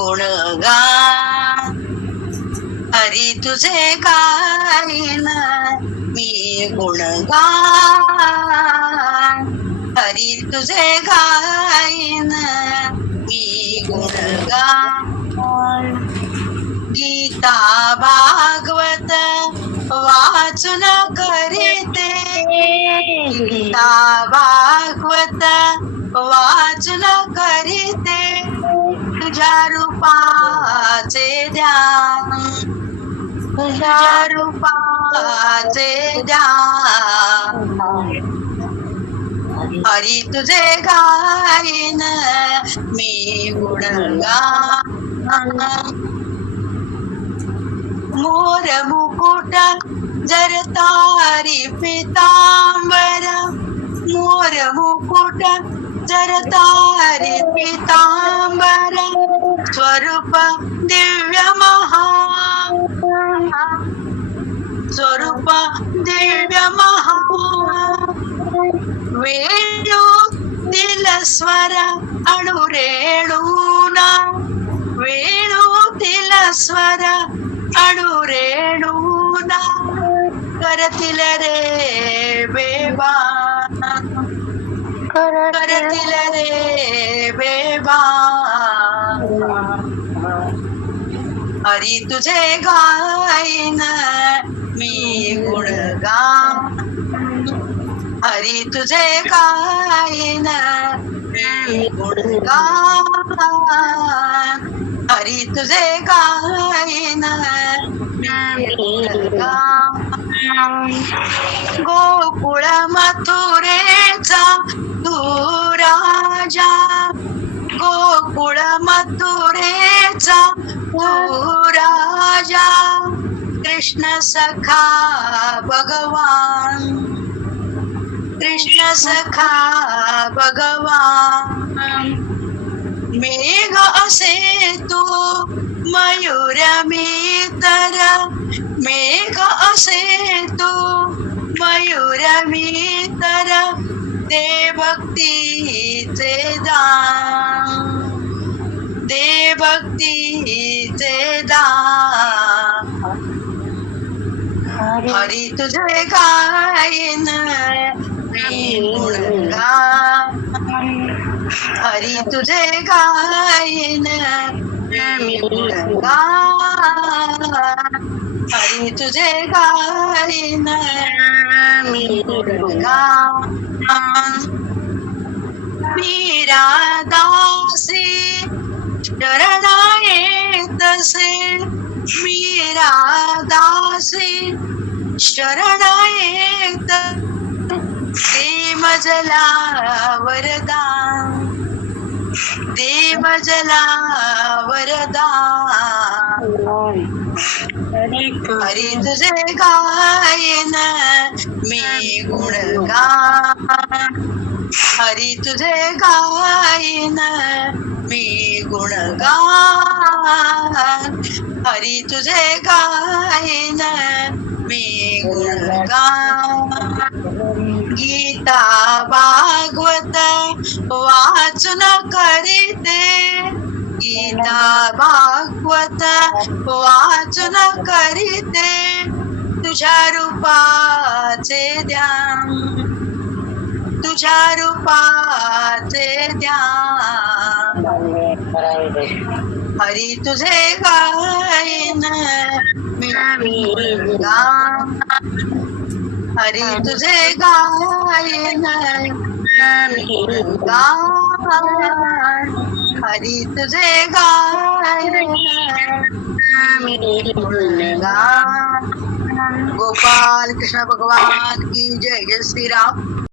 गुणगान हरी तुझे गाईन मी गुणगान हरी तुझे गाईन मी गुणगान गीता भागवत वाचून करीते गीता भागवत वाचून करीते तुझ्या रूपाचे ध्यान तुझ्या रूपाचे ध्यान हरी तुझे गाईन मी गुणगान मोर मुकुट जर तारी पितांबर मोर मुकुट जर तारी पितांबर स्वरूप दिव्य महा स्वरूप दिव्य महा वेणूतील स्वर अणुरेणूना वेणूतील स्वर अणुरेणूना करतील रे बेबान करतील रे बेबान हरी तुझे गाईन मी गुणगान हरी तुझे गाईन मी गुणगान हरी तुझे गाईन मी गुणगान गोकुळ मथुरेचा तू राजा गोकुळ मथुरेचा तू राजा कृष्ण सखा भगवान कृष्ण सखा भगवान मेघ असे तू मयूर मी तर मेघ असे तू मयूर मी तर दे भक्तीचे दान दे भक्तीचे दान हरी तुझे गाईन मी गुणगान हरी तुझे गाईन मी गुणगान हरी तुझे गाईन मी गुणगान मीरा दासी शरणा येतसे मीरा दासी शरणा येत दे मजला वरदान दे मजला वरदान हरी तुझे गाईन मी गुणगान हरी तुझे गाईन मी गुणगान हरी तुझे गाईन मी गुणगान गीता भागवत वाचून करीते गीता भागवत वाचून करीते तुझ्या रूपाचे ध्यान तुझ्या रूपाचे ध्यान हरी तुझे गाईन मी गुणगान हरी तुझे गाईन मी गुणगान हरी तुझे गाईन मी गुणगान गोपाल कृष्ण भगवान की जय. जय श्री राम.